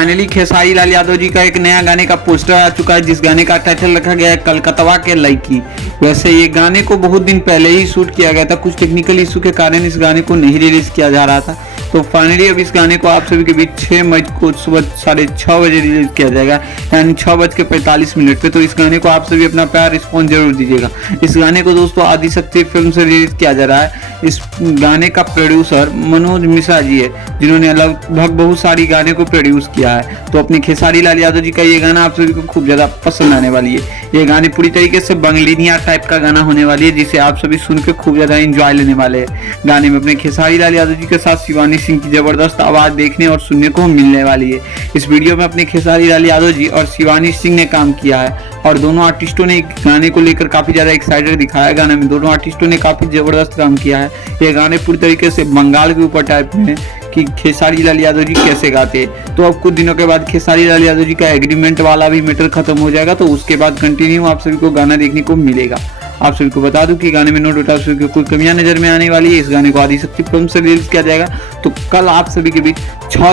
Finally Khesari Lal Yadav ji का एक नया गाने का पोस्टर आ चुका है, जिस गाने का टाइटल रखा गया है कलकत्ता के लड़की। वैसे ये गाने को बहुत दिन पहले ही शूट किया गया था, कुछ टेक्निकल इशू के कारण इस गाने को नहीं रिलीज किया जा रहा था। तो फाइनली अब इस गाने को आप सभी के बीच 6 मई को सुबह 6:30 बजे रिलीज किया जाएगा, यानी 6:45 पे। तो इस गाने को आप सभी अपना प्यार रिस्पॉन्स जरूर दीजिएगा। इस गाने को दोस्तों आदिशक्ति फिल्म से रिलीज किया जा रहा है। इस गाने का प्रोड्यूसर मनोज मिश्रा जी है, जिन्होंने लगभग बहुत सारी गाने को प्रोड्यूस किया है। तो अपने खेसारी लाल यादव जी का ये गाना आप सभी को खूब ज्यादा पसंद आने वाली है। ये गाने पूरी तरीके से बंगलिनिया टाइप का गाना होने वाली है, जिसे आप सभी सुन के खूब ज्यादा एंजॉय लेने वाले हैं। गाने में अपने खेसारी लाल यादव जी के साथ शिवानी सिंह की जबरदस्त आवाज देखने और सुनने को मिलने वाली है। इस वीडियो में अपने खेसारी लाल यादव जी और शिवानी सिंह ने काम किया है, और दोनों आर्टिस्टों ने गाने को लेकर काफी ज्यादा एक्साइटेड दिखाया है। गाने में दोनों आर्टिस्टों ने काफी जबरदस्त काम किया है। ये गाने पूरी तरीके से बंगाल के ऊपर टाइप में कि खेसारी लाल यादव जी कैसे गाते हैं। तो अब कुछ दिनों के बाद खेसारी लाल यादव जी का एग्रीमेंट वाला भी मैटर खत्म हो जाएगा, तो उसके बाद कंटिन्यू आप सभी को गाना देखने को मिलेगा। आप सभी को बता दूं कि गाने में नो डाउट आप सभी को कोई कमियां नजर में आने वाली है। इस गाने को आदिशक्ति फिल्म से रिलीज किया जाएगा। तो कल आप सभी के बीच 6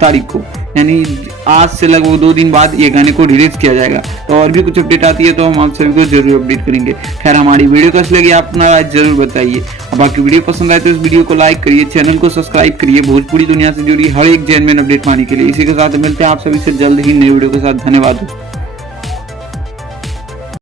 तारीख को यानी आज से लगभग 2 दिन बाद ये गाने को रिलीज किया जाएगा। तो और भी कुछ अपडेट आती है तो हम आप सभी को जरूर अपडेट करेंगे। खैर, हमारी वीडियो कैसी लगी आप अपना राय जरूर बताइए। अब बाकी वीडियो पसंद आए तो इस वीडियो को लाइक करिए, चैनल को सब्सक्राइब करिए भोजपुरी दुनिया से जुड़ी हर एक जेन्युइन अपडेट पाने के लिए। इसी के साथ मिलते हैं आप सभी से जल्द ही नई वीडियो के साथ। धन्यवाद दोस्तों।